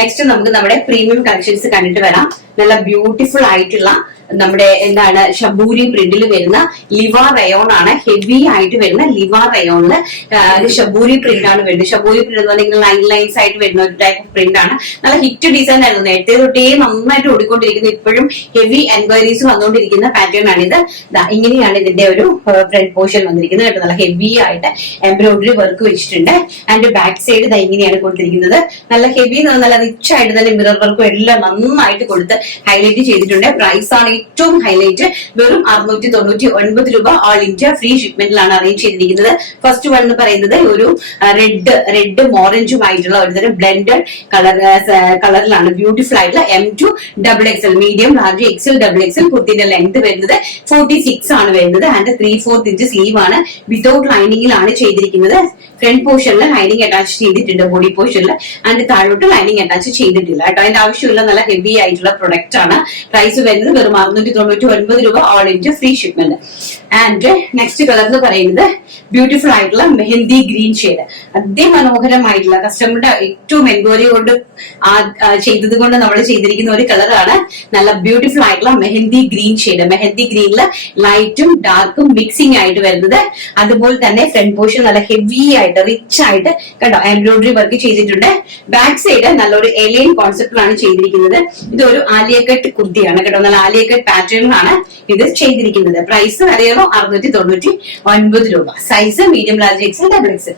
Next നമുക്ക് നമ്മുടെ premium collections കണ്ടിട്ട് വരാം. നല്ല ബ്യൂട്ടിഫുൾ ആയിട്ടുള്ള നമ്മുടെ എന്താണ് ഷബൂരി പ്രിന്റിൽ വരുന്ന ലിവ റയോൺ ആണ്. ഹെവി ആയിട്ട് വരുന്ന ലിവ റയോണില് ഷബൂരി പ്രിന്റ് ആണ് വരുന്നത്. ഷബൂരി പ്രിന്റ് എന്ന് പറഞ്ഞാൽ ലൈൻ ലൈൻസ് ആയിട്ട് വരുന്ന ഒരു ടൈപ്പ് ഓഫ് പ്രിന്റ് ആണ്. നല്ല ഹിറ്റ് ഡിസൈൻ ആയിരുന്നു. നേരത്തെ തൊട്ടേ നന്നായിട്ട് ഓടിക്കൊണ്ടിരിക്കുന്നത്. ഇപ്പോഴും ഹെവി എൻക്വയറീസ് വന്നുകൊണ്ടിരിക്കുന്ന പാറ്റേൺ ആണ് ഇത്. ഇങ്ങനെയാണ് ഇതിന്റെ ഒരു ഫ്രണ്ട് പോർഷൻ വന്നിരിക്കുന്നത് കേട്ടോ. നല്ല ഹെവി ആയിട്ട് എംബ്രോയിഡറി വർക്ക് വെച്ചിട്ടുണ്ട്. ആൻഡ് ബാക്ക് സൈഡ് ഇങ്ങനെയാണ് കൊടുത്തിരിക്കുന്നത്. നല്ല ഹെവി നല്ല റിച്ച് ആയിട്ട് തന്നെ മിറർ വർക്കും എല്ലാം നന്നായിട്ട് കൊടുത്ത് ഹൈലൈറ്റ് ചെയ്തിട്ടുണ്ട്. പ്രൈസ് ആണ് ഏറ്റവും ഹൈലൈറ്റ്. വെറും 699 രൂപ. ഓൾ ഇന്ത്യ ഫ്രീ ഷിപ്മെന്റിലാണ് അറേഞ്ച് ചെയ്തിരിക്കുന്നത്. ഫസ്റ്റ് വൺ എന്ന് പറയുന്നത് ഒരു റെഡും ഓറഞ്ചും ആയിട്ടുള്ള ഒരുതരം ബ്ലെൻഡഡ് കളറിലാണ്. ബ്യൂട്ടിഫുൾ ആയിട്ടുള്ള M2 XXL medium large XL XXL കുർത്തിന്റെ ലെങ്ത് വരുന്നത് 46 ആണ് വരുന്നത്. ആൻഡ് 3/4 ഇഞ്ച് സ്ലീവ് ആണ്. വിതൗട്ട് ലൈനിങ്ങിലാണ് ചെയ്തിരിക്കുന്നത്. ഫ്രണ്ട് പോർഷനിൽ ലൈനിങ് അറ്റാച്ച് ചെയ്തിട്ടുണ്ട് ബോഡി പോർഷനിൽ. ആൻഡ് താഴോട്ട് ലൈനിങ് അറ്റാച്ച് ചെയ്തിട്ടില്ല കേട്ടോ. അതിന്റെ ആവശ്യമില്ല. നല്ല ഹെവി ആയിട്ടുള്ള പ്രൊഡക്റ്റ് ആണ്. പ്രൈസ് വരുന്നത് വെറും 699 രൂപ. All India free shipment. And next colour എന്ന് പറയുന്നത് ബ്യൂട്ടിഫുൾ ആയിട്ടുള്ള മെഹന്തി ഗ്രീൻ ഷെയ്ഡ്. അതിമനോഹരമായിട്ടുള്ള കസ്റ്റമറുടെ ഏറ്റവും എൻക്വയറി കൊണ്ട് ചെയ്തത് കൊണ്ട് നമ്മൾ ചെയ്തിരിക്കുന്ന ഒരു കളറാണ്. നല്ല ബ്യൂട്ടിഫുൾ ആയിട്ടുള്ള മെഹന്തി ഗ്രീൻ ഷെയ്ഡ്. മെഹന്തി ഗ്രീനില് ലൈറ്റും ഡാർക്കും മിക്സിംഗ് ആയിട്ട് വരുന്നത്. അതുപോലെ തന്നെ ഫ്രണ്ട് പോർഷൻ നല്ല ഹെവി ആയിട്ട് റിച്ച് ആയിട്ട് കണ്ടോ എംബ്രോയിഡറി വർക്ക് ചെയ്തിട്ടുണ്ട്. ബാക്ക് സൈഡ് നല്ലൊരു എലൈൻ കോൺസെപ്റ്റിലാണ് ചെയ്തിരിക്കുന്നത്. ഇതൊരു ആലിയ കട്ട് കുർത്തിയാണ് കേട്ടോ. നല്ല ആലിയ കട്ട് പാറ്റേണിലാണ് ഇത് ചെയ്തിരിക്കുന്നത്. പ്രൈസ് അറിയാമോ? 699 രൂപ. Size medium large XL XXL.